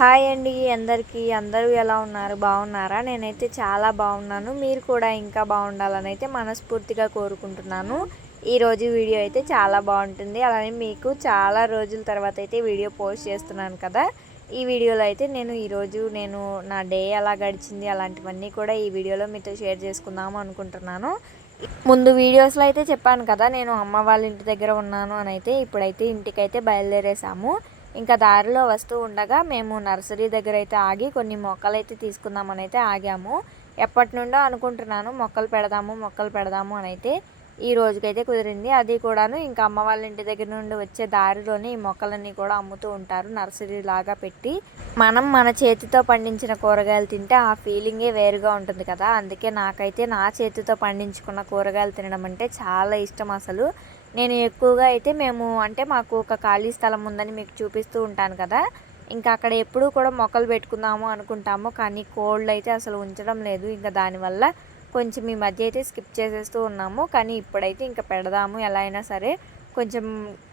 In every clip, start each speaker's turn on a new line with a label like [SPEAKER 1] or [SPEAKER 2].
[SPEAKER 1] Hi అండి అందరికీ. అందరూ ఎలా ఉన్నారు? బాగున్నారా? నేనైతే చాలా బాగున్నాను. మీరు కూడా ఇంకా బాగుండాలని అయితే మనస్ఫూర్తిగా కోరుకుంటున్నాను. ఈరోజు వీడియో అయితే చాలా బాగుంటుంది. అలానే మీకు చాలా రోజుల తర్వాత అయితే వీడియో పోస్ట్ చేస్తున్నాను కదా. ఈ వీడియోలో అయితే నేను ఈరోజు నేను నా డే ఎలా గడిచింది అలాంటివన్నీ కూడా ఈ వీడియోలో మీతో షేర్ చేసుకుందాము అనుకుంటున్నాను. ముందు వీడియోస్లో అయితే చెప్పాను కదా నేను అమ్మ వాళ్ళ ఇంటి దగ్గర ఉన్నాను అని అయితే ఇప్పుడైతే ఇంటికైతే బయలుదేరేసాము. ఇంకా దారిలో వస్తూ ఉండగా మేము నర్సరీ దగ్గర అయితే ఆగి కొన్ని మొక్కలు అయితే తీసుకుందామని అయితే ఆగాము. ఎప్పటి నుండో అనుకుంటున్నాను మొక్కలు పెడదాము మొక్కలు పెడదాము అని అయితే ఈ రోజుకైతే కుదిరింది. అది కూడాను ఇంకా అమ్మ వాళ్ళ ఇంటి దగ్గర నుండి వచ్చే దారిలోనే ఈ మొక్కలన్నీ కూడా అమ్ముతూ ఉంటారు నర్సరీ లాగా పెట్టి. మనం మన చేతితో పండించిన కూరగాయలు తింటే ఆ ఫీలింగే వేరుగా ఉంటుంది కదా. అందుకే నాకైతే నా చేతితో పండించుకున్న కూరగాయలు తినడం అంటే చాలా ఇష్టం అసలు. నేను ఎక్కువగా అయితే మేము అంటే మాకు ఒక ఖాళీ స్థలం ఉందని మీకు చూపిస్తూ ఉంటాను కదా. ఇంకా అక్కడ ఎప్పుడూ కూడా మొక్కలు పెట్టుకుందాము అనుకుంటాము. కానీ కోల్డ్ అయితే అసలు ఉంచడం లేదు. ఇంకా దానివల్ల కొంచెం ఈ మధ్య అయితే స్కిప్ చేసేస్తూ ఉన్నాము. కానీ ఇప్పుడైతే ఇంకా పెడదాము. ఎలా అయినా సరే కొంచెం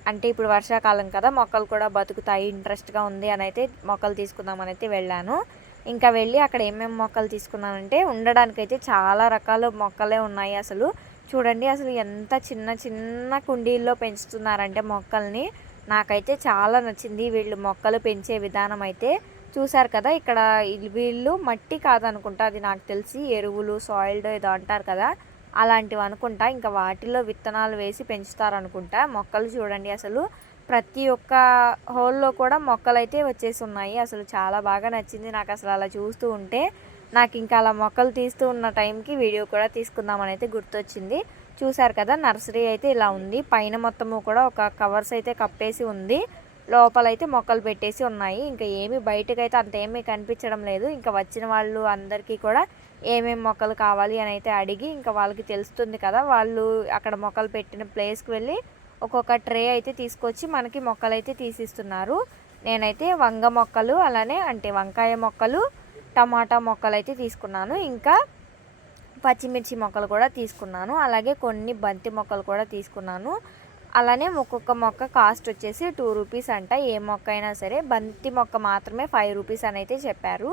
[SPEAKER 1] అంటే ఇప్పుడు వర్షాకాలం కదా మొక్కలు కూడా బతుకుతాయి ఇంట్రెస్ట్గా ఉంది అని అయితే మొక్కలు తీసుకుందామని అయితే వెళ్ళాను. ఇంకా వెళ్ళి అక్కడ ఏమేమి మొక్కలు తీసుకున్నానంటే ఉండడానికైతే చాలా రకాల మొక్కలే ఉన్నాయి అసలు. చూడండి అసలు ఎంత చిన్న చిన్న కుండీల్లో పెంచుతున్నారంటే మొక్కల్ని. నాకైతే చాలా నచ్చింది వీళ్ళు మొక్కలు పెంచే విధానం అయితే. చూశారు కదా ఇక్కడ వీళ్ళు మట్టి కాదనుకుంటా అది నాకు తెలిసి ఎరువులు సాయిల్డ్ ఏదో అంటారు కదా అలాంటివి అనుకుంటా. ఇంకా వాటిలో విత్తనాలు వేసి పెంచుతారనుకుంటా. మొక్కలు చూడండి అసలు ప్రతి ఒక్క హోల్లో కూడా మొక్కలు అయితే వచ్చేసి ఉన్నాయి. అసలు చాలా బాగా నచ్చింది నాకు అసలు అలా చూస్తూ ఉంటే. నాకు ఇంకా అలా మొక్కలు తీస్తూ ఉన్న టైంకి వీడియో కూడా తీసుకుందామని అయితే గుర్తొచ్చింది. చూసారు కదా నర్సరీ అయితే ఇలా ఉంది. పైన మొత్తము కూడా ఒక కవర్స్ అయితే కప్పేసి ఉంది. లోపలైతే మొక్కలు పెట్టేసి ఉన్నాయి. ఇంకా ఏమి బయటకైతే అంత ఏమీ కనిపించడం లేదు. ఇంకా వచ్చిన వాళ్ళు అందరికీ కూడా ఏమేమి మొక్కలు కావాలి అని అయితే అడిగి ఇంకా వాళ్ళకి తెలుస్తుంది కదా వాళ్ళు అక్కడ మొక్కలు పెట్టిన ప్లేస్కి వెళ్ళి ఒక్కొక్క ట్రే అయితే తీసుకొచ్చి మనకి మొక్కలు అయితే తీసిస్తున్నారు. నేనైతే వంగ మొక్కలు అలానే అంటే వంకాయ మొక్కలు టమాటా మొక్కలు అయితే తీసుకున్నాను. ఇంకా పచ్చిమిర్చి మొక్కలు కూడా తీసుకున్నాను. అలాగే కొన్ని బంతి మొక్కలు కూడా తీసుకున్నాను. అలానే ఒక్కొక్క మొక్క కాస్ట్ వచ్చేసి టూ రూపీస్ అంట. ఏ మొక్క అయినా సరే బంతి మొక్క మాత్రమే ఫైవ్ రూపీస్ అని అయితే చెప్పారు.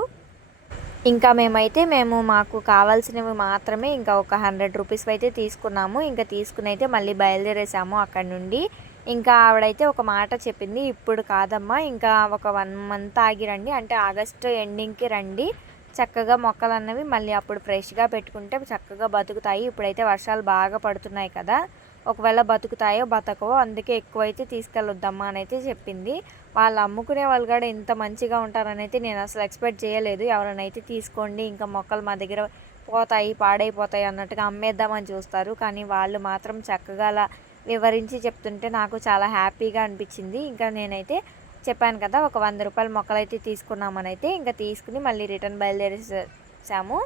[SPEAKER 1] ఇంకా మేమైతే మేము మాకు కావాల్సినవి మాత్రమే ఇంకా ఒక హండ్రెడ్ రూపీస్ అయితే తీసుకున్నాము. ఇంకా తీసుకుని అయితే మళ్ళీ బయలుదేరేసాము అక్కడ నుండి. ఇంకా ఆవిడైతే ఒక మాట చెప్పింది ఇప్పుడు కాదమ్మా ఇంకా ఒక వన్ మంత్ ఆగి రండి అంటే ఆగస్టు ఎండింగ్కి రండి. చక్కగా మొక్కలు అన్నవి మళ్ళీ అప్పుడు ఫ్రెష్గా పెట్టుకుంటే చక్కగా బతుకుతాయి. ఇప్పుడైతే వర్షాలు బాగా పడుతున్నాయి కదా. ఒకవేళ బతుకుతాయో బతకవో అందుకే ఎక్కువైతే తీసుకెళ్ళొద్దమ్మా అని అయితే చెప్పింది. వాళ్ళు అమ్ముకునే వాళ్ళు కూడా ఇంత మంచిగా ఉంటారనైతే అయితే నేను అసలు ఎక్స్పెక్ట్ చేయలేదు. ఎవరైనా తీసుకోండి ఇంకా మొక్కలు మా దగ్గర పోతాయి పాడైపోతాయి అన్నట్టుగా అమ్మేద్దామని చూస్తారు. కానీ వాళ్ళు మాత్రం చక్కగా అలా వివరించి చెప్తుంటే నాకు చాలా హ్యాపీగా అనిపించింది. ఇంకా నేనైతే చెప్పాను కదా ఒక వంద రూపాయల మొక్కలు అయితే తీసుకున్నామని అయితే ఇంకా తీసుకుని మళ్ళీ రిటర్న్ బయలుదేరేసాము.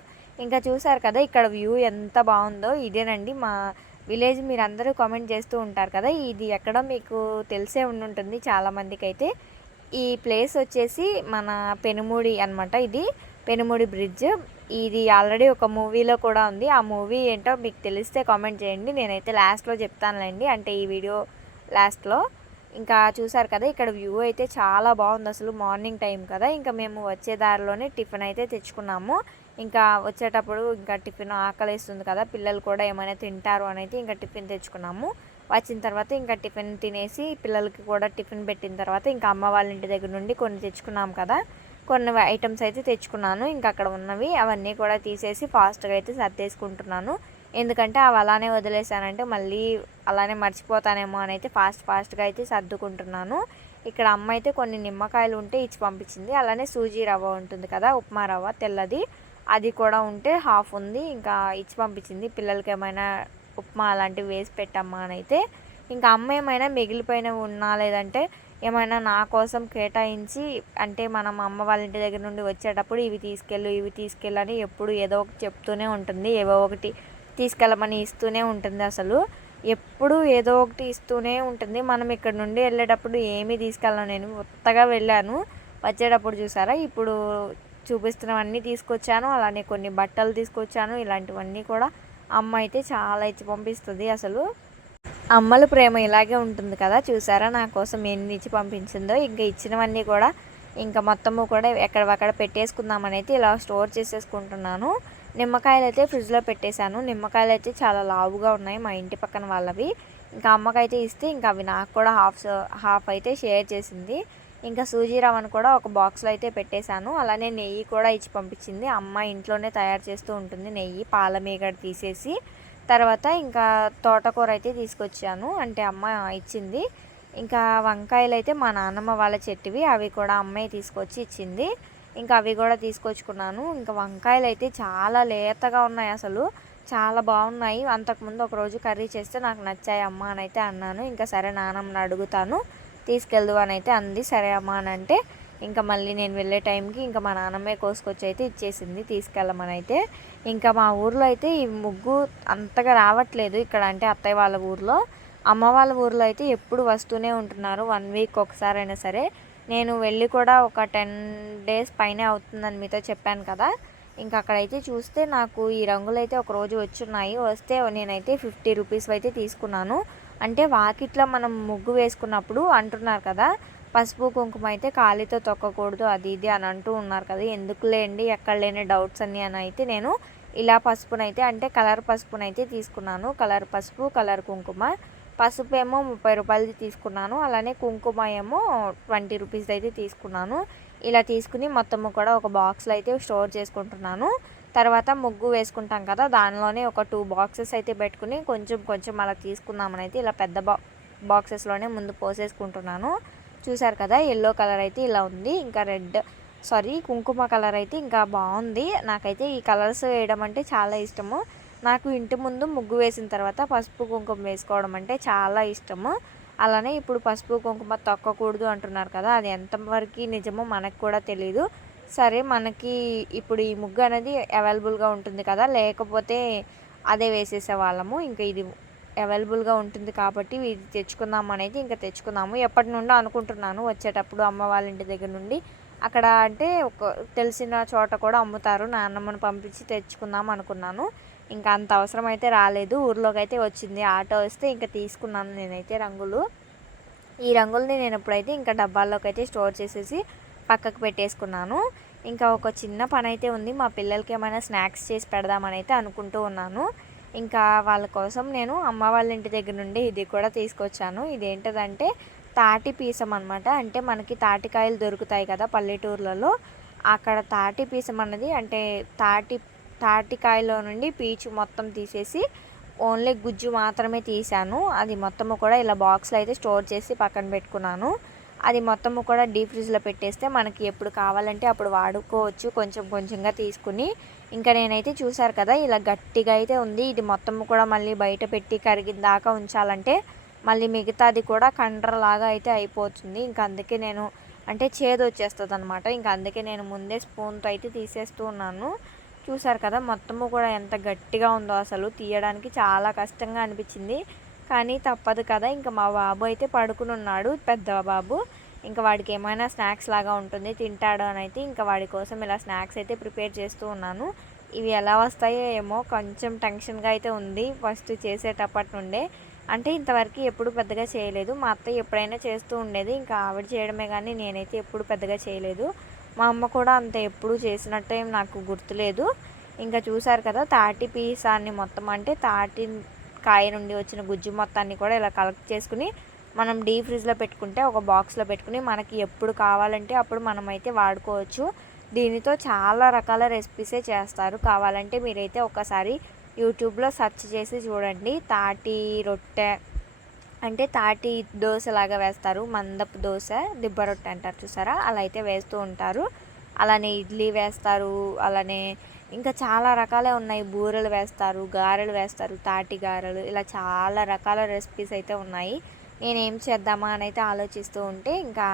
[SPEAKER 1] ఇంకా చూసారు కదా ఇక్కడ వ్యూ ఎంత బాగుందో. ఇదేనండి మా విలేజ్ మీరు అందరూ కామెంట్ చేస్తూ ఉంటారు కదా ఇది ఎక్కడో మీకు తెలిసే ఉండుంటుంది చాలామందికి అయితే ఈ ప్లేస్ వచ్చేసి మన పెనుమూడి అనమాట ఇది పెనుమూడి బ్రిడ్జ్. ఇది ఆల్రెడీ ఒక మూవీలో కూడా ఉంది. ఆ మూవీ ఏంటో మీకు తెలిస్తే కామెంట్ చేయండి. నేనైతే లాస్ట్లో చెప్తానులేండి. అంటే ఈ వీడియో లాస్ట్లో. ఇంకా చూసారు కదా ఇక్కడ వ్యూ అయితే చాలా బాగుంది అసలు మార్నింగ్ టైం కదా. ఇంకా మేము వచ్చే దారిలోనే టిఫిన్ అయితే తెచ్చుకున్నాము. ఇంకా వచ్చేటప్పుడు ఇంకా టిఫిన్ ఆకలిస్తుంది కదా పిల్లలు కూడా ఏమైనా తింటారు అని అయితే ఇంకా టిఫిన్ తెచ్చుకున్నాము. వచ్చిన తర్వాత ఇంకా టిఫిన్ తినేసి పిల్లలకి కూడా టిఫిన్ పెట్టిన తర్వాత ఇంకా అమ్మ వాళ్ళ ఇంటి దగ్గర నుండి కొన్ని తెచ్చుకున్నాం కదా. కొన్ని ఐటమ్స్ అయితే తెచ్చుకున్నాను. ఇంకా అక్కడ ఉన్నవి అవన్నీ కూడా తీసేసి ఫాస్ట్గా అయితే సర్దేసుకుంటున్నాను. ఎందుకంటే అవి అలానే వదిలేసానంటే మళ్ళీ అలానే మర్చిపోతానేమో అని అయితే ఫాస్ట్ ఫాస్ట్గా అయితే సర్దుకుంటున్నాను. ఇక్కడ అమ్మ అయితే కొన్ని నిమ్మకాయలు ఉంటే ఇచ్చి పంపించింది. అలానే సూజీ రవ్వ ఉంటుంది కదా ఉప్మా రవ్వ తెల్లది. అది కూడా ఉంటే హాఫ్ ఉంది. ఇంకా ఇచ్చి పంపించింది. పిల్లలకి ఏమైనా ఉప్మా అలాంటివి వేసి పెట్టమ్మా అని అయితే. ఇంకా అమ్మ ఏమైనా మిగిలిపోయినవి ఉన్నా లేదంటే ఏమైనా నా కోసం కేటాయించి అంటే మనం అమ్మ వాళ్ళ ఇంటి దగ్గర నుండి వచ్చేటప్పుడు ఇవి తీసుకెళ్ళు ఇవి తీసుకెళ్ళని ఎప్పుడు ఏదో ఒకటి చెప్తూనే ఉంటుంది. ఏవో ఒకటి తీసుకెళ్ళమని ఇస్తూనే ఉంటుంది అసలు. ఎప్పుడు ఏదో ఒకటి ఇస్తూనే ఉంటుంది. మనం ఇక్కడ నుండి వెళ్ళేటప్పుడు ఏమీ తీసుకెళ్ళను. నేను కొత్తగా వెళ్ళాను. వచ్చేటప్పుడు చూసారా? ఇప్పుడు చూపిస్తున్నవన్నీ తీసుకొచ్చాను. అలానే కొన్ని బట్టలు తీసుకొచ్చాను. ఇలాంటివన్నీ కూడా అమ్మ అయితే చాలా ఇచ్చి పంపిస్తుంది అసలు. అమ్మల ప్రేమ ఇలాగే ఉంటుంది కదా చూసారా నా కోసం ఎన్ని ఇచ్చి పంపించిందో. ఇంకా ఇచ్చినవన్నీ కూడా ఇంకా మొత్తము కూడా ఎక్కడక్కడ పెట్టేసుకుందామని అయితే ఇలా స్టోర్ చేసేసుకుంటున్నాను. నిమ్మకాయలు అయితే ఫ్రిడ్జ్లో పెట్టేశాను. నిమ్మకాయలు అయితే చాలా లావుగా ఉన్నాయి మా ఇంటి పక్కన వాళ్ళవి. ఇంకా అమ్మకైతే ఇస్తే ఇంకా అవి నాకు కూడా హాఫ్ హాఫ్ అయితే షేర్ చేసింది. ఇంకా సూజీ రవ్వను కూడా ఒక బాక్స్లో అయితే పెట్టేశాను. అలానే నెయ్యి కూడా ఇచ్చి పంపించింది. అమ్మ ఇంట్లోనే తయారు చేస్తూ ఉంటుంది. నెయ్యి పాల మీగడ తీసేసి తర్వాత ఇంకా తోటకూర అయితే తీసుకొచ్చాను. అంటే అమ్మ ఇచ్చింది. ఇంకా వంకాయలు అయితే మా నాన్నమ్మ వాళ్ళ చెట్టువి అవి కూడా అమ్మాయి తీసుకొచ్చి ఇచ్చింది. ఇంకా అవి కూడా తీసుకొచ్చుకున్నాను. ఇంకా వంకాయలు అయితే చాలా లేతగా ఉన్నాయి అసలు. చాలా బాగున్నాయి. అంతకుముందు ఒకరోజు కర్రీ చేస్తే నాకు నచ్చాయి అమ్మ అని అయితే అన్నాను. ఇంకా సరే నాన్నమ్మని అడుగుతాను. తీసుకెళ్దు అని అయితే అంది. సరే అమ్మ అని అంటే ఇంకా మళ్ళీ నేను వెళ్ళే టైంకి ఇంకా మా నాన్నమ్మే కోసుకొచ్చి అయితే ఇచ్చేసింది తీసుకెళ్ళమని అయితే ఇంకా మా ఊర్లో అయితే ఈ ముగ్గు అంతగా రావట్లేదు ఇక్కడ అంటే అత్తయ్య వాళ్ళ ఊర్లో. అమ్మ వాళ్ళ ఊర్లో అయితే ఎప్పుడు వస్తూనే ఉంటున్నారు వన్ వీక్ ఒకసారి అయినా సరే. నేను వెళ్ళి కూడా ఒక టెన్ డేస్ పైనే అవుతుందని మీతో చెప్పాను కదా. ఇంకా అక్కడైతే చూస్తే నాకు ఈ రంగులు అయితే ఒక రోజు వచ్చున్నాయి వస్తే నేనైతే ఫిఫ్టీ రూపీస్ అయితే తీసుకున్నాను. అంటే వాకిట్లో మనం ముగ్గు వేసుకున్నప్పుడు అంటున్నారు కదా పసుపు కుంకుమ అయితే కాలితో తొక్కకూడదు అది ఇది అని అంటూ ఉన్నారు కదా. ఎందుకు లేండి ఎక్కడ లేని డౌట్స్ అన్నీ అని అయితే నేను ఇలా పసుపునైతే అంటే కలర్ పసుపునైతే తీసుకున్నాను. కలర్ పసుపు కలర్ కుంకుమ. పసుపు ఏమో ముప్పై రూపాయలది తీసుకున్నాను. అలానే కుంకుమ ఏమో ట్వంటీ రూపీస్ అయితే తీసుకున్నాను. ఇలా తీసుకుని మొత్తము కూడా ఒక బాక్స్లో అయితే స్టోర్ చేసుకుంటున్నాను. తర్వాత ముగ్గు వేసుకుంటాం కదా దానిలోనే ఒక టూ బాక్సెస్ అయితే పెట్టుకుని కొంచెం కొంచెం అలా తీసుకుందామని అయితే ఇలా పెద్ద బా బాక్సెస్లోనే ముందు పోసేసుకుంటున్నాను. చూసారు కదా? ఎల్లో కలర్ అయితే ఇలా ఉంది. ఇంకా రెడ్ సారీ కుంకుమ కలర్ అయితే ఇంకా బాగుంది. నాకైతే ఈ కలర్స్ వేయడం అంటే చాలా ఇష్టము. నాకు ఇంటి ముందు ముగ్గు వేసిన తర్వాత పసుపు కుంకుమ వేసుకోవడం అంటే చాలా ఇష్టము. అలానే ఇప్పుడు పసుపు కుంకుమ తొక్కకూడదు అంటున్నారు కదా? అది ఎంతవరకు నిజమో మనకు కూడా తెలియదు సరే మనకి ఇప్పుడు ఈ ముగ్గు అనేది అవైలబుల్గా ఉంటుంది కదా? లేకపోతే అదే వేసేసే వాళ్ళము. ఇంకా ఇది అవైలబుల్గా ఉంటుంది కాబట్టి ఇది తెచ్చుకుందాం అనేది ఇంకా తెచ్చుకుందాము. ఎప్పటి నుండో అనుకుంటున్నాను వచ్చేటప్పుడు అమ్మ వాళ్ళ ఇంటి దగ్గర నుండి. అక్కడ అంటే ఒక తెలిసిన చోట కూడా అమ్ముతారు. నాన్నమ్మను పంపించి తెచ్చుకుందాం అనుకున్నాను. ఇంకా అంత అవసరం అయితే రాలేదు. ఊర్లోకి అయితే వచ్చింది. ఆటో వస్తే ఇంకా తీసుకున్నాను నేనైతే రంగులు. ఈ రంగుల్ని నేను ఎప్పుడైతే ఇంకా డబ్బాల్లోకి అయితే స్టోర్ చేసేసి పక్కకు పెట్టేసుకున్నాను. ఇంకా ఒక చిన్న పని అయితే ఉంది. మా పిల్లలకి ఏమైనా స్నాక్స్ చేసి పెడదామని అయితే అనుకుంటూ ఉన్నాను. ఇంకా వాళ్ళ కోసం నేను అమ్మ వాళ్ళ ఇంటి దగ్గర నుండి ఇది కూడా తీసుకొచ్చాను. ఇదేంటదంటే తాటి పీసం అనమాట అంటే మనకి తాటికాయలు దొరుకుతాయి కదా పల్లెటూర్లలో. అక్కడ తాటి పీసం అన్నది అంటే తాటి తాటికాయలో నుండి పీచు మొత్తం తీసేసి ఓన్లీ గుజ్జు మాత్రమే తీసాను. అది మొత్తము కూడా ఇలా బాక్స్లో అయితే స్టోర్ చేసి పక్కన పెట్టుకున్నాను. అది మొత్తము కూడా డీప్ ఫ్రిడ్జ్లో పెట్టేస్తే మనకి ఎప్పుడు కావాలంటే అప్పుడు వాడుకోవచ్చు. కొంచెం కొంచెంగా తీసుకుని ఇంకా నేనైతే చూసారు కదా ఇలా గట్టిగా అయితే ఉంది. ఇది మొత్తము కూడా మళ్ళీ బయట పెట్టి కరిగిన దాకా ఉంచాలంటే మళ్ళీ మిగతాది కూడా కండ్రలాగా అయితే అయిపోతుంది. ఇంకా అందుకే నేను అంటే చేదు వచ్చేస్తుంది అనమాట ఇంకా అందుకే నేను ముందే స్పూన్తో అయితే తీసేస్తూ ఉన్నాను. చూసారు కదా మొత్తము కూడా ఎంత గట్టిగా ఉందో అసలు. తీయడానికి చాలా కష్టంగా అనిపించింది. కానీ తప్పదు కదా ఇంకా మా బాబు అయితే పడుకుని ఉన్నాడు పెద్ద బాబు ఇంకా వాడికి ఏమైనా స్నాక్స్ లాగా ఉంటుంది తింటాడు అని అయితే ఇంకా వాడి కోసం ఇలా స్నాక్స్ అయితే ప్రిపేర్ చేస్తూ ఉన్నాను. ఇవి ఎలా వస్తాయో ఏమో కొంచెం టెన్షన్గా అయితే ఉంది ఫస్ట్ చేసేటప్పటి నుండే. అంటే ఇంతవరకు ఎప్పుడు పెద్దగా చేయలేదు. మా అత్తయ్య ఎప్పుడైనా చేస్తూ ఉండేది ఇంకా ఆవిడ చేయడమే కానీ నేనైతే ఎప్పుడు పెద్దగా చేయలేదు. మా అమ్మ కూడా అంత ఎప్పుడు చేసినట్టు ఏం నాకు గుర్తులేదు. ఇంకా చూసారు కదా తాటి పీసాన్ని మొత్తం అంటే తాటి కాయ నుండి వచ్చిన గుజ్జు మొత్తాన్ని కూడా ఇలా కలెక్ట్ చేసుకుని మనం డీ ఫ్రిడ్జ్లో పెట్టుకుంటే ఒక బాక్స్లో పెట్టుకుని మనకి ఎప్పుడు కావాలంటే అప్పుడు మనమైతే వాడుకోవచ్చు. దీనితో చాలా రకాల రెసిపీసే చేస్తారు. కావాలంటే మీరైతే ఒకసారి యూట్యూబ్లో సెర్చ్ చేసి చూడండి. తాటి రొట్టె అంటే తాటి దోశ లాగా వేస్తారు. మందపు దోశ దిబ్బ రొట్టె అంటారు చూసారా? అలా అయితే వేస్తూ ఉంటారు. అలానే ఇడ్లీ వేస్తారు. అలానే ఇంకా చాలా రకాలే ఉన్నాయి. బూరెలు వేస్తారు గారెలు వేస్తారు తాటి గారెలు. ఇలా చాలా రకాల రెసిపీస్ అయితే ఉన్నాయి. నేనేం చేద్దామా అని అయితే ఆలోచిస్తూ ఉంటే ఇంకా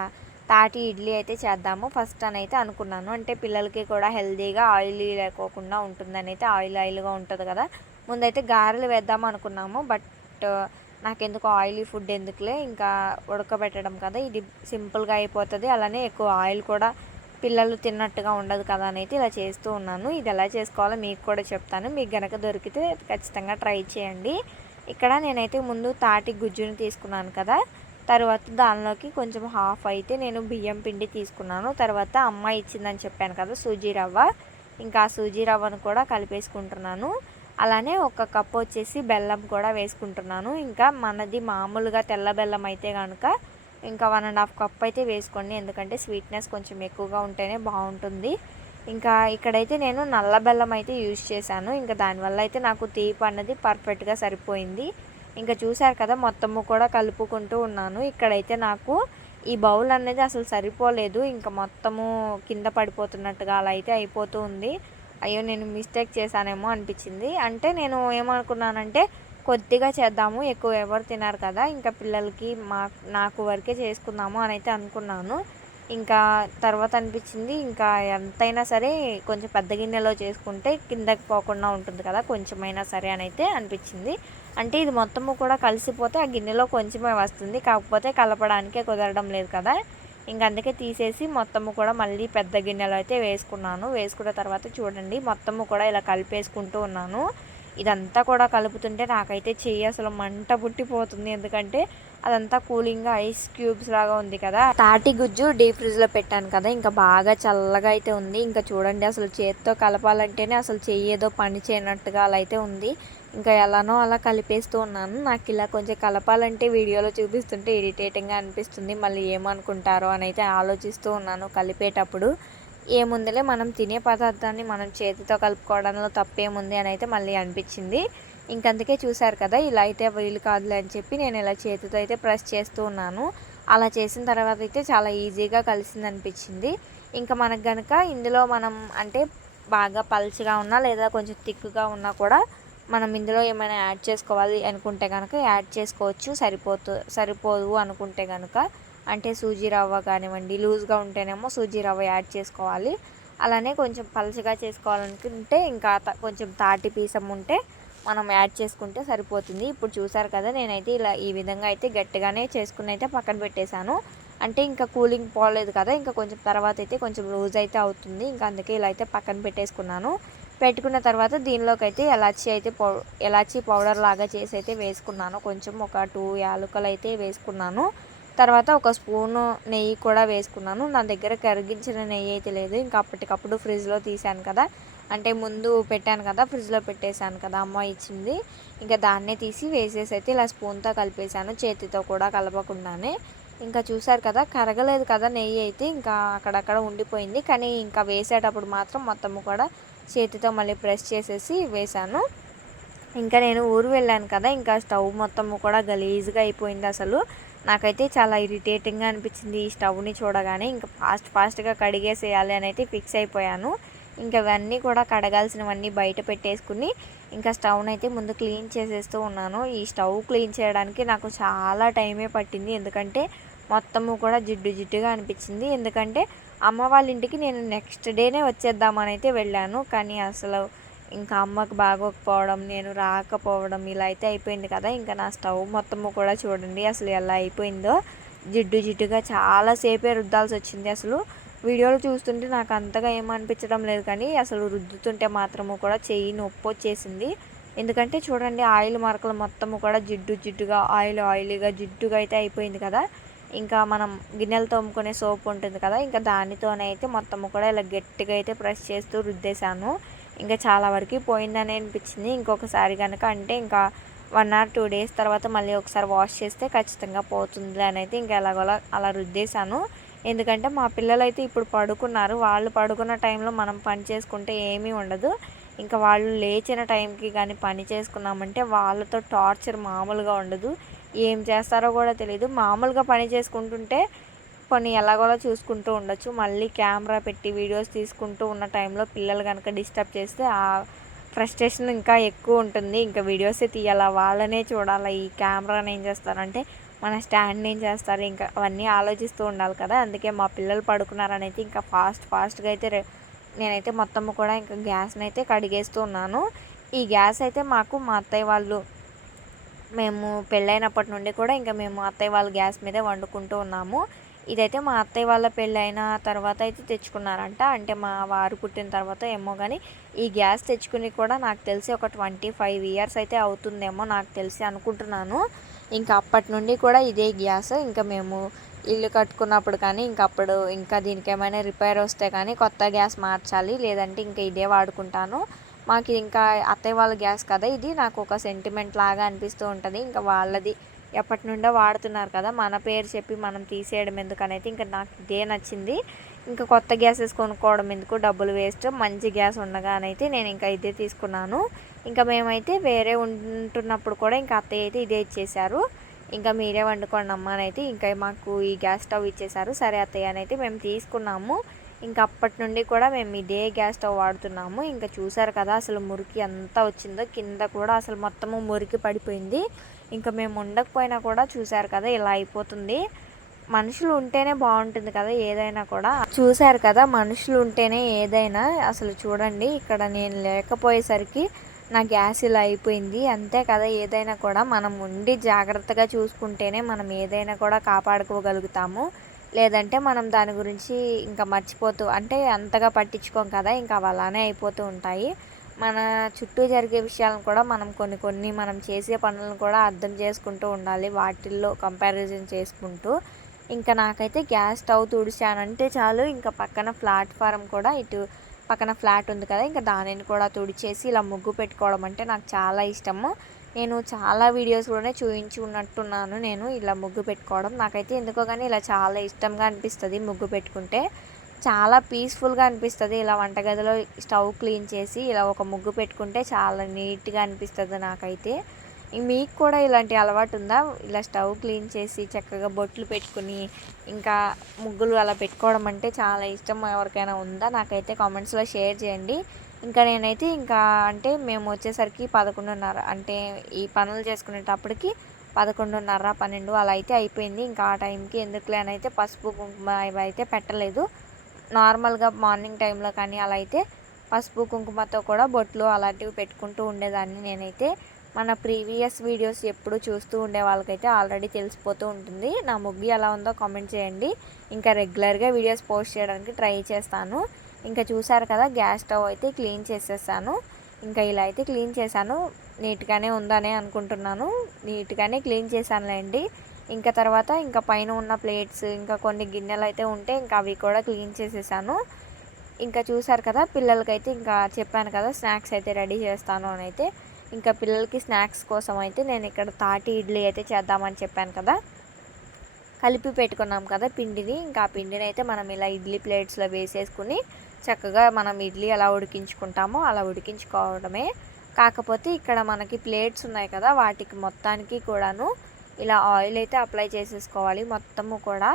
[SPEAKER 1] తాటి ఇడ్లీ అయితే చేద్దాము. ఫస్ట్ అని అయితే అనుకున్నాను. అంటే పిల్లలకి కూడా హెల్తీగా ఆయిలీ లేకోకుండా ఉంటుందని అయితే ఆయిల్ ఆయిల్గా ఉంటుంది కదా. ముందైతే గారెలు వేద్దాము అనుకున్నాము. బట్ నాకెందుకు ఆయిలీ ఫుడ్ ఎందుకులే? ఇంకా ఉడకబెట్టడం కదా. ఇది సింపుల్గా అయిపోతుంది. అలానే ఎక్కువ ఆయిల్ కూడా పిల్లలు తిన్నట్టుగా ఉండదు కదా అని అయితే ఇలా చేస్తూ ఉన్నాను. ఇది ఎలా చేసుకోవాలో మీకు కూడా చెప్తాను. మీకు గనక దొరికితే ఖచ్చితంగా ట్రై చేయండి. ఇక్కడ నేనైతే ముందు తాటి గుజ్జుని తీసుకున్నాను కదా తర్వాత దానిలోకి కొంచెం హాఫ్ అయితే నేను బియ్యం పిండి తీసుకున్నాను. తర్వాత అమ్మ ఇచ్చిందని చెప్పాను కదా సూజీ రవ్వ. ఇంకా ఆ సూజీ రవ్వను కూడా కలిపేసుకుంటున్నాను. అలానే ఒక కప్ వచ్చేసి బెల్లం కూడా వేసుకుంటున్నాను. ఇంకా మనది మామూలుగా తెల్ల బెల్లం అయితే కనుక ఇంకా వన్ అండ్ హాఫ్ కప్ అయితే వేసుకోండి. ఎందుకంటే స్వీట్నెస్ కొంచెం ఎక్కువగా ఉంటేనే బాగుంటుంది. ఇంకా ఇక్కడైతే నేను నల్ల బెల్లం అయితే యూజ్ చేశాను. ఇంకా దానివల్ల అయితే నాకు తీపి అన్నది పర్ఫెక్ట్గా సరిపోయింది. ఇంకా చూశారు కదా మొత్తము కూడా కలుపుకుంటూ ఉన్నాను. ఇక్కడైతే నాకు ఈ బౌల్ అనేది అసలు సరిపోలేదు. ఇంకా మొత్తము కింద పడిపోతున్నట్టుగా అలా అయితే అయిపోతూ ఉంది. అయ్యో నేను మిస్టేక్ చేశానేమో అనిపించింది. అంటే నేను ఏమనుకున్నానంటే కొద్దిగా చేద్దాము ఎక్కువ ఎవరు తినారు కదా. ఇంకా పిల్లలకి మా నాకు వరకే చేసుకుందాము అని అయితే అనుకున్నాను. ఇంకా తర్వాత అనిపించింది ఇంకా ఎంతైనా సరే కొంచెం పెద్ద గిన్నెలో చేసుకుంటే కిందకి పోకుండా ఉంటుంది కదా కొంచెమైనా సరే అని అయితే అనిపించింది. అంటే ఇది మొత్తము కూడా కలిసిపోతే ఆ గిన్నెలో కొంచెమే వస్తుంది కాకపోతే కలపడానికే కుదరడం లేదు కదా. ఇంకా అందుకే తీసేసి మొత్తము కూడా మళ్ళీ పెద్ద గిన్నెలో అయితే వేసుకున్నాను. వేసుకున్న తర్వాత చూడండి మొత్తము కూడా ఇలా కలిపేసుకుంటూ ఉన్నాను. ఇదంతా కూడా కలుపుతుంటే నాకైతే చెయ్యి అసలు మంట పుట్టిపోతుంది. ఎందుకంటే అదంతా కూలింగ్ ఐస్ క్యూబ్స్ లాగా ఉంది కదా. తాటి గుజ్జు డీప్ ఫ్రిడ్జ్లో పెట్టాను కదా. ఇంకా బాగా చల్లగా అయితే ఉంది. ఇంకా చూడండి అసలు చేతితో కలపాలంటేనే అసలు చెయ్యేదో పని చేయనట్టుగా అలా అయితే ఉంది. ఇంకా ఎలానో అలా కలిపేస్తూ ఉన్నాను. నాకు ఇలా కొంచెం కలపాలంటే వీడియోలో చూపిస్తుంటే ఇరిటేటింగ్గా అనిపిస్తుంది. మళ్ళీ ఏమనుకుంటారో అని అయితే ఆలోచిస్తూ ఉన్నాను కలిపేటప్పుడు. ఏముందిలే మనం తినే పదార్థాన్ని మనం చేతితో కలుపుకోవడంలో తప్పేముంది అని అయితే మళ్ళీ అనిపించింది. ఇంకందుకే చూశారు కదా ఇలా అయితే వీలు కాదులే అని చెప్పి నేను ఇలా చేతితో అయితే ప్రెస్ చేస్తూ ఉన్నాను. అలా చేసిన తర్వాత అయితే చాలా ఈజీగా కలిసింది అనిపించింది ఇంకా మనకు కనుక ఇందులో మనం అంటే బాగా పల్చగా ఉన్నా లేదా కొంచెం థిక్గా ఉన్నా కూడా మనం ఇందులో ఏమైనా యాడ్ చేసుకోవాలి అనుకుంటే కనుక యాడ్ చేసుకోవచ్చు. సరిపోతు సరిపోదు అనుకుంటే కనుక అంటే సూజీ రవ్వ కానివ్వండి లూజ్గా ఉంటేనేమో సూజీ రవ్వ యాడ్ చేసుకోవాలి. అలానే కొంచెం పలచగా చేసుకోవాలనుకుంటే ఇంకా కొంచెం తాటి పీసం ఉంటే మనం యాడ్ చేసుకుంటే సరిపోతుంది. ఇప్పుడు చూసారు కదా నేనైతే ఇలా ఈ విధంగా అయితే గట్టిగానే చేసుకుని అయితే పక్కన పెట్టేశాను. అంటే ఇంకా కూలింగ్ పోలేదు కదా ఇంకా కొంచెం తర్వాత అయితే కొంచెం లూజ్ అయితే అవుతుంది. ఇంకా అందుకే ఇలా అయితే పక్కన పెట్టేసుకున్నాను. పెట్టుకున్న తర్వాత దీనిలోకి అయితే ఎలాచీ అయితే పౌ ఎలాచీ పౌడర్ లాగా చేసి అయితే వేసుకున్నాను. కొంచెం ఒక టూ యాలకులు అయితే వేసుకున్నాను. తర్వాత ఒక స్పూను నెయ్యి కూడా వేసుకున్నాను. నా దగ్గర కరిగించిన నెయ్యి అయితే లేదు. ఇంకా అప్పటికప్పుడు ఫ్రిడ్జ్లో తీసాను కదా అంటే ముందు పెట్టాను కదా ఫ్రిడ్జ్లో పెట్టేశాను కదా అమ్మ ఇచ్చింది. ఇంకా దాన్నే తీసి వేసేసి అయితే ఇలా స్పూన్తో కలిపేశాను చేతితో కూడా కలపకుండానే. ఇంకా చూసారు కదా కరగలేదు కదా నెయ్యి అయితే ఇంకా అక్కడక్కడ ఉండిపోయింది. కానీ ఇంకా వేసేటప్పుడు మాత్రం మొత్తము కూడా చేతితో మళ్ళీ ప్రెస్ చేసేసి వేశాను. ఇంకా నేను ఊరు వెళ్ళాను కదా ఇంకా స్టవ్ మొత్తము కూడా గలీజ్గా అయిపోయింది అసలు. నాకైతే చాలా ఇరిటేటింగ్గా అనిపించింది ఈ స్టవ్ని చూడగానే. ఇంకా ఫాస్ట్ ఫాస్ట్గా కడిగేసేయాలి అని అయితే ఫిక్స్ అయిపోయాను. ఇంకా ఇవన్నీ కూడా కడగాల్సినవన్నీ బయట పెట్టేసుకుని ఇంకా స్టవ్ని అయితే ముందు క్లీన్ చేసేస్తూ ఉన్నాను. ఈ స్టవ్ క్లీన్ చేయడానికి నాకు చాలా టైమే పట్టింది. ఎందుకంటే మొత్తము కూడా జిడ్డు జిడ్డుగా అనిపించింది. ఎందుకంటే అమ్మ వాళ్ళ ఇంటికి నేను నెక్స్ట్ డేనే వచ్చేద్దామని అయితే వెళ్ళాను. కానీ అసలు ఇంకా అమ్మకు బాగోకపోవడం నేను రాకపోవడం ఇలా అయితే అయిపోయింది కదా. ఇంకా నా స్టవ్ మొత్తము కూడా చూడండి అసలు ఎలా అయిపోయిందో. జిడ్డు జిడ్డుగా చాలాసేపే రుద్దాల్సి వచ్చింది అసలు. వీడియోలు చూస్తుంటే నాకు అంతగా ఏమనిపించడం లేదు కానీ అసలు రుద్దుతుంటే మాత్రము కూడా చెయ్యి నొప్పి వచ్చేసింది. ఎందుకంటే చూడండి ఆయిల్ మరకలు మొత్తము కూడా జిడ్డు జిడ్డుగా ఆయిల్ ఆయిలీగా జిడ్డుగా అయితే అయిపోయింది కదా. ఇంకా మనం గిన్నెలు తోముకునే సోప్ ఉంటుంది కదా ఇంకా దానితోనే అయితే మొత్తము కూడా ఇలా గట్టిగా అయితే ప్రెస్ చేస్తూ రుద్దేశాను. ఇంకా చాలా వరకు పోయిందని అనిపించింది. ఇంకొకసారి కనుక అంటే ఇంకా వన్ ఆర్ టూ డేస్ తర్వాత మళ్ళీ ఒకసారి వాష్ చేస్తే ఖచ్చితంగా పోతుంది అని అయితే ఇంకా ఎలాగోలా అలా రుద్దేశాను. ఎందుకంటే మా పిల్లలు అయితే ఇప్పుడు పడుకున్నారు. వాళ్ళు పడుకున్న టైంలో మనం పని చేసుకుంటే ఏమీ ఉండదు. ఇంకా వాళ్ళు లేచిన టైంకి కానీ పని చేసుకున్నామంటే వాళ్ళతో టార్చర్ మామూలుగా ఉండదు. ఏం చేస్తారో కూడా తెలియదు మామూలుగా పని చేసుకుంటుంటే కొన్ని ఎలాగోలా చూసుకుంటూ ఉండొచ్చు. మళ్ళీ కెమెరా పెట్టి వీడియోస్ తీసుకుంటూ ఉన్న టైంలో పిల్లలు కనుక డిస్టర్బ్ చేస్తే ఆ ఫ్రస్ట్రేషన్ ఇంకా ఎక్కువ ఉంటుంది. ఇంకా వీడియోసే తీయాలా? వాళ్ళనే చూడాలా? ఈ కెమెరాని ఏం చేస్తారంటే మన స్టాండ్ ఏం చేస్తారు ఇంకా అవన్నీ ఆలోచిస్తూ ఉండాలి కదా. అందుకే మా పిల్లలు పడుకున్నారని అయితే ఇంకా ఫాస్ట్ ఫాస్ట్గా అయితే నేనైతే మొత్తము కూడా ఇంకా గ్యాస్ని అయితే కడిగేస్తూ ఉన్నాను. ఈ గ్యాస్ అయితే మాకు మా అత్తయ్య వాళ్ళు మేము పెళ్ళైనప్పటి నుండి కూడా ఇంకా మేము అత్తయ్య వాళ్ళ గ్యాస్ మీదే వండుకుంటూ ఉన్నాము. ఇదైతే మా అత్తయ్య వాళ్ళ పెళ్ళైన తర్వాత అయితే తెచ్చుకున్నారంట. అంటే మా వారు పుట్టిన తర్వాత ఏమో కానీ ఈ గ్యాస్ తెచ్చుకుని కూడా నాకు తెలిసి ఒక ట్వంటీ ఫైవ్ ఇయర్స్ అయితే అవుతుందేమో నాకు తెలిసి అనుకుంటున్నాను. ఇంకా అప్పటి నుండి కూడా ఇదే గ్యాస్. ఇంకా మేము ఇల్లు కట్టుకున్నప్పుడు కానీ ఇంకా అప్పుడు ఇంకా దీనికి ఏమైనా రిపేర్ వస్తే కానీ కొత్త గ్యాస్ మార్చాలి. లేదంటే ఇంకా ఇదే వాడుకుంటాను. మాకు ఇంకా అత్తయ్య వాళ్ళ గ్యాస్ కదా ఇది. నాకు ఒక సెంటిమెంట్ లాగా అనిపిస్తూ ఉంటుంది. ఇంకా వాళ్ళది ఎప్పటి నుండో వాడుతున్నారు కదా మన పేరు చెప్పి మనం తీసేయడం ఎందుకనైతే ఇంకా నాకు ఇదే నచ్చింది. ఇంకా కొత్త గ్యాసెస్ కొనుక్కోవడం ఎందుకు? డబ్బులు వేస్ట్. మంచి గ్యాస్ ఉండగానైతే నేను ఇంకా ఇదే తీసుకున్నాను. ఇంకా మేమైతే వేరే ఉంటున్నప్పుడు కూడా ఇంకా అత్తయ్య అయితే ఇదే ఇచ్చేసారు ఇంకా మీరే వండుకోండి అమ్మ అని అయితే ఇంకా మాకు ఈ గ్యాస్ స్టవ్ ఇచ్చేశారు. సరే అత్తయ్య అని అయితే మేము తీసుకున్నాము. ఇంకా అప్పటి నుండి కూడా మేము ఇదే గ్యాస్ స్టవ్ వాడుతున్నాము. ఇంకా చూసారు కదా అసలు మురికి ఎంత వచ్చిందో కింద కూడా అసలు మొత్తము మురికి పడిపోయింది. ఇంకా మేము ఉండకపోయినా కూడా చూసారు కదా ఇలా అయిపోతుంది. మనుషులు ఉంటేనే బాగుంటుంది కదా ఏదైనా కూడా. చూసారు కదా మనుషులు ఉంటేనే ఏదైనా. అసలు చూడండి ఇక్కడ నేను లేకపోయేసరికి నా గ్యాస్ ఇలా అయిపోయింది. అంతే కదా ఏదైనా కూడా మనం ఉండి జాగ్రత్తగా చూసుకుంటేనే మనం ఏదైనా కూడా కాపాడుకోగలుగుతాము. లేదంటే మనం దాని గురించి ఇంకా మర్చిపోతూ అంటే అంతగా పట్టించుకోం కదా ఇంకా అలానే అయిపోతూ ఉంటాయి. మన చుట్టూ జరిగే విషయాలను కూడా మనం కొన్ని కొన్ని మనం చేసే పనులను కూడా అర్థం చేసుకుంటూ ఉండాలి వాటిల్లో కంపారిజన్ చేసుకుంటూ. ఇంకా నాకైతే గ్యాస్ స్టవ్ తుడిచానంటే చాలు ఇంకా పక్కన ప్లాట్ఫారం కూడా ఇటు పక్కన ఫ్లాట్ ఉంది కదా ఇంకా దానిని కూడా తుడిచేసి ఇలా ముగ్గు పెట్టుకోవడం అంటే నాకు చాలా ఇష్టము. నేను చాలా వీడియోస్ కూడా చూపించి ఉన్నట్టున్నాను నేను ఇలా ముగ్గు పెట్టుకోవడం. నాకైతే ఎందుకో కానీ ఇలా చాలా ఇష్టంగా అనిపిస్తుంది ముగ్గు పెట్టుకుంటే. చాలా పీస్ఫుల్గా అనిపిస్తుంది ఇలా వంటగదిలో స్టవ్ క్లీన్ చేసి ఇలా ఒక ముగ్గు పెట్టుకుంటే చాలా నీట్గా అనిపిస్తుంది నాకైతే. మీకు కూడా ఇలాంటి అలవాటు ఉందా ఇలా స్టవ్ క్లీన్ చేసి చక్కగా బొట్లు పెట్టుకుని ఇంకా ముగ్గులు అలా పెట్టుకోవడం అంటే చాలా ఇష్టం ఎవరికైనా ఉందా? నాకైతే కామెంట్స్లో షేర్ చేయండి. ఇంకా నేనైతే ఇంకా అంటే మేము వచ్చేసరికి పదకొండున్నర అంటే ఈ పనులు చేసుకునేటప్పటికి పదకొండున్నర పన్నెండు అలా అయితే అయిపోయింది. ఇంకా ఆ టైంకి ఎందుకులే అని అయితే పసుపు కుంకుమ ఇవి అయితే పెట్టలేదు. నార్మల్గా మార్నింగ్ టైంలో కానీ అలా అయితే పసుపు కుంకుమతో కూడా బొట్లు అలాంటివి పెట్టుకుంటూ ఉండేదాన్ని నేనైతే. మన ప్రీవియస్ వీడియోస్ ఎప్పుడు చూస్తూ ఉండే వాళ్ళకైతే ఆల్రెడీ తెలిసిపోతూ ఉంటుంది. నా ముగ్గు ఎలా ఉందో కామెంట్ చేయండి. ఇంకా రెగ్యులర్గా వీడియోస్ పోస్ట్ చేయడానికి ట్రై చేస్తాను. ఇంకా చూసారు కదా గ్యాస్ స్టవ్ అయితే క్లీన్ చేసేసాను. ఇంకా ఇలా అయితే క్లీన్ చేశాను. నీట్గానే ఉందనే అనుకుంటున్నాను. నీట్గానే క్లీన్ చేశానులేండి. ఇంకా తర్వాత ఇంకా పైన ఉన్న ప్లేట్స్ ఇంకా కొన్ని గిన్నెలు అయితే ఉంటే ఇంకా అవి కూడా క్లీన్ చేసేసాను. ఇంకా చూసారు కదా పిల్లలకైతే ఇంకా చెప్పాను కదా స్నాక్స్ అయితే రెడీ చేస్తాను అని అయితే. ఇంకా పిల్లలకి స్నాక్స్ కోసం అయితే నేను ఇక్కడ తాటి ఇడ్లీ అయితే చేద్దామని చెప్పాను కదా. కలిపి పెట్టుకున్నాం కదా పిండిని. ఇంకా ఆ పిండిని అయితే మనం ఇలా ఇడ్లీ ప్లేట్స్లో వేసేసుకుని చక్కగా మనం ఇడ్లీ ఎలా ఉడికించుకుంటామో అలా ఉడికించుకోవడమే. కాకపోతే ఇక్కడ మనకి ప్లేట్స్ ఉన్నాయి కదా వాటికి మొత్తానికి కూడాను ఇలా ఆయిల్ అయితే అప్లై చేసేసుకోవాలి. మొత్తము కూడా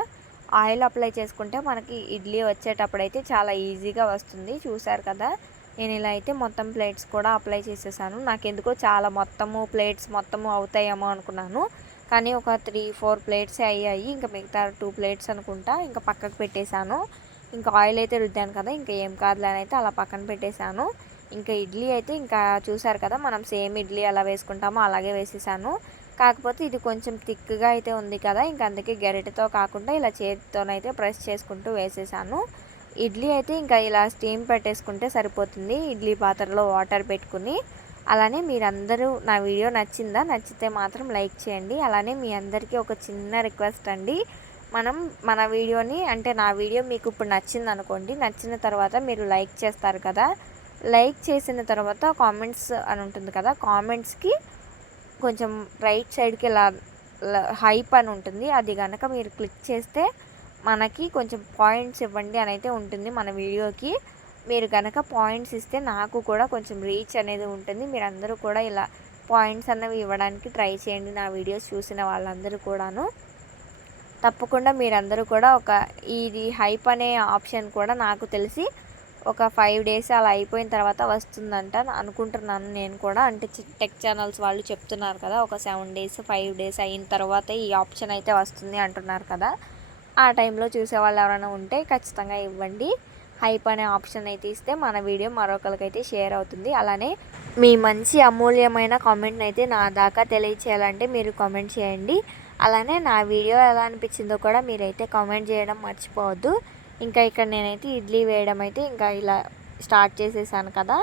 [SPEAKER 1] ఆయిల్ అప్లై చేసుకుంటే మనకి ఇడ్లీ వచ్చేటప్పుడు అయితే చాలా ఈజీగా వస్తుంది. చూసారు కదా? నేను ఇలా అయితే మొత్తం ప్లేట్స్ కూడా అప్లై చేసేసాను. నాకు ఎందుకో చాలా మొత్తము ప్లేట్స్ మొత్తము అవుతాయేమో అనుకున్నాను. కానీ ఒక త్రీ ఫోర్ ప్లేట్స్ అయ్యాయి. ఇంకా మిగతా టూ ప్లేట్స్ అనుకుంటా ఇంకా పక్కకు పెట్టేశాను. ఇంకా ఆయిల్ అయితే రుద్దాను కదా ఇంకా ఏం కాదులే అని అయితే అలా పక్కన పెట్టేశాను. ఇంకా ఇడ్లీ అయితే ఇంకా చూసారు కదా మనం సేమ్ ఇడ్లీ ఎలా వేసుకుంటామో అలాగే వేసేసాను. కాకపోతే ఇది కొంచెం థిక్గా అయితే ఉంది కదా ఇంకా అందుకే గరిటెతో కాకుండా ఇలా చేతితోనైతే ప్రెస్ చేసుకుంటూ వేసేసాను. ఇడ్లీ అయితే ఇంకా ఇలా స్టీమ్ పెట్టేసుకుంటే సరిపోతుంది. ఇడ్లీ పాత్రలో వాటర్ పెట్టుకుని. అలానే మీరందరూ నా వీడియో నచ్చిందా? నచ్చితే మాత్రం లైక్ చేయండి. అలానే మీ అందరికీ ఒక చిన్న రిక్వెస్ట్ అండి. మనం మన వీడియోని అంటే నా వీడియో మీకు ఇప్పుడు నచ్చింది అనుకోండి నచ్చిన తర్వాత మీరు లైక్ చేస్తారు కదా. లైక్ చేసిన తర్వాత కామెంట్స్ అని ఉంటుంది కదా. కామెంట్స్కి కొంచెం రైట్ సైడ్కి ఇలా హైప్ అని ఉంటుంది. అది కనుక మీరు క్లిక్ చేస్తే మనకి కొంచెం పాయింట్స్ ఇవ్వండి అని అయితే ఉంటుంది మన వీడియోకి. మీరు కనుక పాయింట్స్ ఇస్తే నాకు కూడా కొంచెం రీచ్ అనేది ఉంటుంది. మీరు అందరూ కూడా ఇలా పాయింట్స్ అన్నవి ఇవ్వడానికి ట్రై చేయండి నా వీడియోస్ చూసిన వాళ్ళందరూ కూడాను. తప్పకుండా మీరందరూ కూడా ఒక ఇది హైప్ అనే ఆప్షన్ కూడా నాకు తెలిసి ఒక ఫైవ్ డేస్ అలా అయిపోయిన తర్వాత వస్తుందంట అనుకుంటున్నాను నేను కూడా. అంటే టెక్ ఛానల్స్ వాళ్ళు చెప్తున్నారు కదా ఒక సెవెన్ డేస్ ఫైవ్ డేస్ అయిన తర్వాత ఈ ఆప్షన్ అయితే వస్తుంది అంటున్నారు కదా. ఆ టైంలో చూసే వాళ్ళు ఎవరైనా ఉంటే ఖచ్చితంగా ఇవ్వండి. హైప్ అనే ఆప్షన్ అయితే ఇస్తే మన వీడియో మరొకరికైతే షేర్ అవుతుంది. అలానే మీ మంచి అమూల్యమైన కామెంట్ని అయితే నా దాకా తెలియచేయాలంటే మీరు కామెంట్ చేయండి. అలానే నా వీడియో ఎలా అనిపించిందో కూడా మీరైతే కామెంట్ చేయడం మర్చిపోవద్దు. ఇంకా ఇక్కడ నేనైతే ఇడ్లీ వేయడం అయితే ఇంకా ఇలా స్టార్ట్ చేసేసాను కదా.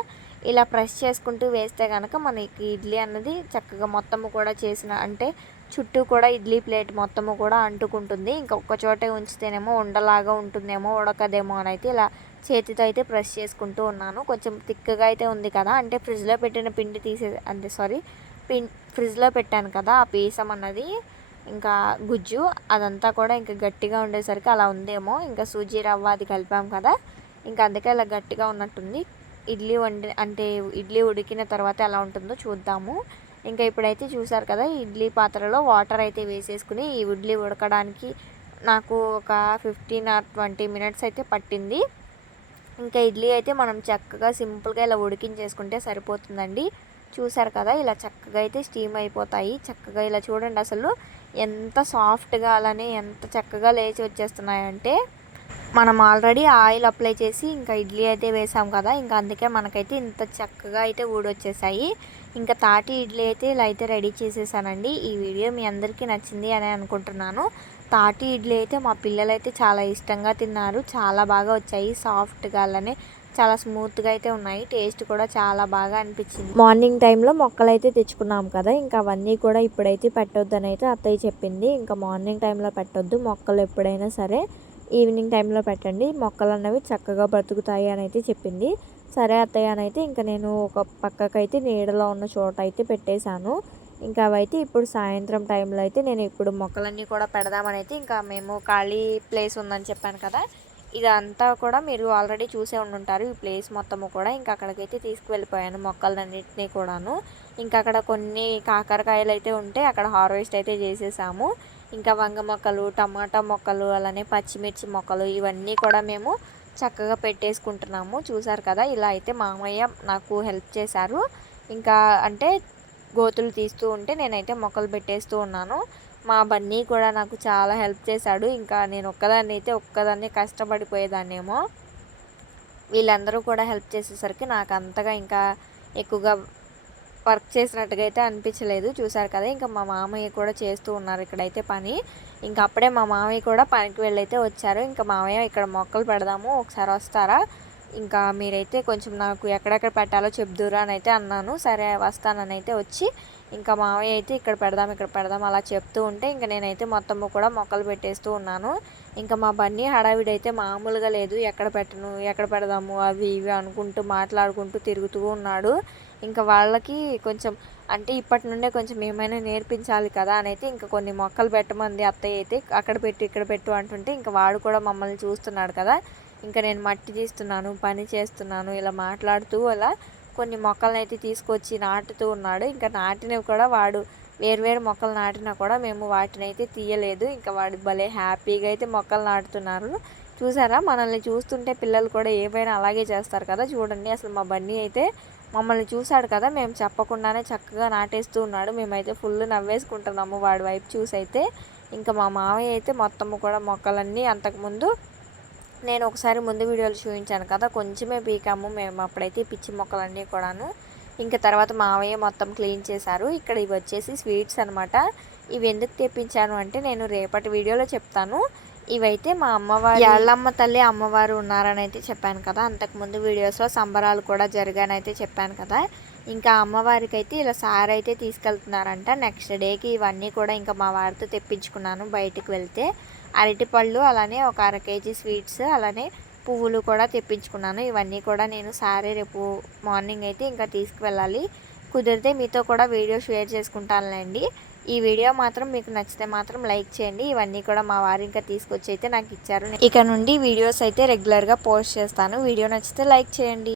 [SPEAKER 1] ఇలా ప్రెస్ చేసుకుంటూ వేస్తే కనుక మనకి ఇడ్లీ అన్నది చక్కగా మొత్తము కూడా చేసిన అంటే చుట్టూ కూడా ఇడ్లీ ప్లేట్ మొత్తము కూడా అంటుకుంటుంది. ఇంకా చోటే ఉంచితేనేమో ఉండలాగా ఉంటుందేమో ఉడకదేమో అని అయితే ఇలా చేతితో అయితే ప్రెస్ చేసుకుంటూ ఉన్నాను. కొంచెం థిక్గా అయితే ఉంది కదా. అంటే ఫ్రిడ్జ్లో పెట్టిన పిండి తీసే అంటే సారీ పిన్ ఫ్రిడ్జ్లో పెట్టాను కదా ఆ పీసం అన్నది. ఇంకా గుజ్జు అదంతా కూడా ఇంకా గట్టిగా ఉండేసరికి అలా ఉందేమో. ఇంకా సూజీ రవ్వ అది కలిపాం కదా. ఇంకా అందుకే అలా గట్టిగా ఉన్నట్టుంది. ఇడ్లీ వండి అంటే ఇడ్లీ ఉడికిన తర్వాత ఎలా ఉంటుందో చూద్దాము. ఇంకా ఇప్పుడైతే చూసారు కదా ఇడ్లీ పాత్రలో వాటర్ అయితే వేసేసుకుని ఈ ఇడ్లీ ఉడకడానికి నాకు ఒక ఫిఫ్టీన్ ఆర్ ట్వంటీ మినిట్స్ అయితే పట్టింది. ఇంకా ఇడ్లీ అయితే మనం చక్కగా సింపుల్గా ఇలా ఉడికించేసుకుంటే సరిపోతుందండి. చూసారు కదా ఇలా చక్కగా అయితే స్టీమ్ అయిపోతాయి. చక్కగా ఇలా చూడండి అసలు ఎంత సాఫ్ట్గా అలానే ఎంత చక్కగా లేచి వచ్చేస్తున్నాయంటే మనం ఆల్రెడీ ఆయిల్ అప్లై చేసి ఇంకా ఇడ్లీ అయితే వేసాం కదా ఇంకా అందుకే మనకైతే ఇంత చక్కగా అయితే ఊడొచ్చేసాయి. ఇంకా తాటి ఇడ్లీ అయితే ఇలా అయితే రెడీ చేసేసానండి. ఈ వీడియో మీ అందరికీ నచ్చింది అని అనుకుంటున్నాను. తాటి ఇడ్లీ అయితే మా పిల్లలు అయితే చాలా ఇష్టంగా తిన్నారు. చాలా బాగా వచ్చాయి. సాఫ్ట్గా అలానే చాలా స్మూత్గా అయితే ఉన్నాయి. టేస్ట్ కూడా చాలా బాగా అనిపించింది. మార్నింగ్ టైంలో మొక్కలు అయితే తెచ్చుకున్నాం కదా ఇంకా అవన్నీ కూడా ఇప్పుడైతే పెట్టొద్దని అయితే అత్తయ్య చెప్పింది. ఇంకా మార్నింగ్ టైంలో పెట్టొద్దు. మొక్కలు ఎప్పుడైనా సరే ఈవినింగ్ టైంలో పెట్టండి. మొక్కలు అన్నవి చక్కగా బ్రతుకుతాయి అని అయితే చెప్పింది. సరే అత్తయ్య అని అయితే ఇంకా నేను ఒక పక్కకైతే నీడలో ఉన్న చోట అయితే పెట్టేశాను. ఇంకా అవైతే ఇప్పుడు సాయంత్రం టైంలో అయితే నేను ఇప్పుడు మొక్కలన్నీ కూడా పెడదామని అయితే ఇంకా మేము ఖాళీ ప్లేస్ ఉందని చెప్పాను కదా ఇదంతా కూడా మీరు ఆల్రెడీ చూసే ఉండుంటారు. ఈ ప్లేస్ మొత్తము కూడా ఇంకా అక్కడికైతే తీసుకువెళ్ళిపోయాను మొక్కలన్నింటినీ కూడాను. ఇంకా అక్కడ కొన్ని కాకరకాయలు అయితే ఉంటే అక్కడ హార్వెస్ట్ అయితే చేసేసాము. ఇంకా వంగ మొక్కలు టమాటా మొక్కలు అలానే పచ్చిమిర్చి మొక్కలు ఇవన్నీ కూడా మేము చక్కగా పెట్టేసుకుంటున్నాము. చూసారు కదా ఇలా అయితే మామయ్య నాకు హెల్ప్ చేశారు. ఇంకా అంటే గోతులు తీస్తూ ఉంటే నేనైతే మొక్కలు పెట్టేస్తూ ఉన్నాను. మా బన్నీ కూడా నాకు చాలా హెల్ప్ చేశాడు. ఇంకా నేను ఒక్కదాన్ని అయితే ఒక్కదాన్ని కష్టపడిపోయేదాన్నేమో. వీళ్ళందరూ కూడా హెల్ప్ చేసేసరికి నాకు అంతగా ఇంకా ఎక్కువగా వర్క్ చేసినట్టుగా అయితే అనిపించలేదు. చూసారు కదా ఇంకా మా మామయ్య కూడా చేస్తూ ఉన్నారు ఇక్కడైతే పని. ఇంకా అప్పుడే మా మామయ్య కూడా పనికి వెళ్ళైతే వచ్చారు. ఇంకా మామయ్య ఇక్కడ మొక్కలు పెడదాము ఒకసారి వస్తారా? ఇంకా మీరైతే కొంచెం నాకు ఎక్కడెక్కడ పెట్టాలో చెప్దురా అని అయితే అన్నాను. సరే వస్తానని అయితే వచ్చి ఇంకా మామయ్య అయితే ఇక్కడ పెడదాం ఇక్కడ పెడదాం అలా చెప్తూ ఉంటే ఇంకా నేనైతే మొత్తము కూడా మొక్కలు పెట్టేస్తూ ఉన్నాను. ఇంకా మా బన్నీ హడావిడి అయితే మామూలుగా లేదు. ఎక్కడ పెట్టను ఎక్కడ పెడదాము అవి ఇవి అనుకుంటూ మాట్లాడుకుంటూ తిరుగుతూ ఉన్నాడు. ఇంకా వాళ్ళకి కొంచెం అంటే ఇప్పటి నుండే కొంచెం ఏమైనా నేర్పించాలి కదా అని అయితే ఇంకా కొన్ని మొక్కలు పెట్టమంది అత్తయ్య అయితే అక్కడ పెట్టు ఇక్కడ పెట్టు అంటుంటే ఇంకా వాడు కూడా మమ్మల్ని చూస్తున్నాడు కదా. ఇంకా నేను మట్టి తీస్తున్నాను పని చేస్తున్నాను ఇలా మాట్లాడుతూ అలా కొన్ని మొక్కలను అయితే తీసుకొచ్చి నాటుతూ ఉన్నాడు. ఇంకా నాటినవి కూడా వాడు వేరు మొక్కలు నాటినా కూడా మేము వాటిని అయితే తీయలేదు. ఇంకా వాడు భలే హ్యాపీగా అయితే మొక్కలు నాటుతున్నారు. చూసారా? మనల్ని చూస్తుంటే పిల్లలు కూడా ఏమైనా అలాగే చేస్తారు కదా? చూడండి అసలు మా బన్నీ అయితే మమ్మల్ని చూశాడు కదా? మేము చెప్పకుండానే చక్కగా నాటేస్తూ ఉన్నాడు. మేమైతే ఫుల్ నవ్వేసుకుంటున్నాము వాడి వైపు చూసి అయితే ఇంకా మా మామయ్య అయితే మొత్తము కూడా మొక్కలన్నీ అంతకుముందు నేను ఒకసారి ముందు వీడియోలు చూపించాను కదా కొంచెమే పీకాము. మేము అప్పుడైతే పిచ్చి మొక్కలన్నీ కూడాను ఇంకా తర్వాత మావయ్య మొత్తం క్లీన్ చేశారు. ఇక్కడ ఇవి వచ్చేసి స్వీట్స్ అనమాట ఇవి ఎందుకు తెప్పించాను అంటే నేను రేపటి వీడియోలో చెప్తాను. ఇవైతే మా అమ్మవారి ఎల్లమ్మ తల్లి అమ్మవారు ఉన్నారని అయితే చెప్పాను కదా. అంతకుముందు వీడియోస్లో సంబరాలు కూడా జరిగానైతే అయితే చెప్పాను కదా. ఇంకా అమ్మవారికి అయితే ఇలా సార్ అయితే తీసుకెళ్తున్నారంట. నెక్స్ట్ డేకి ఇవన్నీ కూడా ఇంకా మా వారితో తెప్పించుకున్నాను బయటకు వెళ్తే. అరటిపళ్ళు అలానే ఒక అర కేజీ స్వీట్స్ అలానే పువ్వులు కూడా తెప్పించుకున్నాను. ఇవన్నీ కూడా నేను సారీ రేపు మార్నింగ్ అయితే ఇంకా తీసుకువెళ్ళాలి. కుదిరితే మీతో కూడా వీడియో షేర్ చేసుకుంటానులేండి. ఈ వీడియో మాత్రం మీకు నచ్చితే మాత్రం లైక్ చేయండి. ఇవన్నీ కూడా మా వారు ఇంకా తీసుకొచ్చి అయితే నాకు ఇచ్చారు. ఇక నుండి వీడియోస్ అయితే రెగ్యులర్గా పోస్ట్ చేస్తాను. వీడియో నచ్చితే లైక్ చేయండి.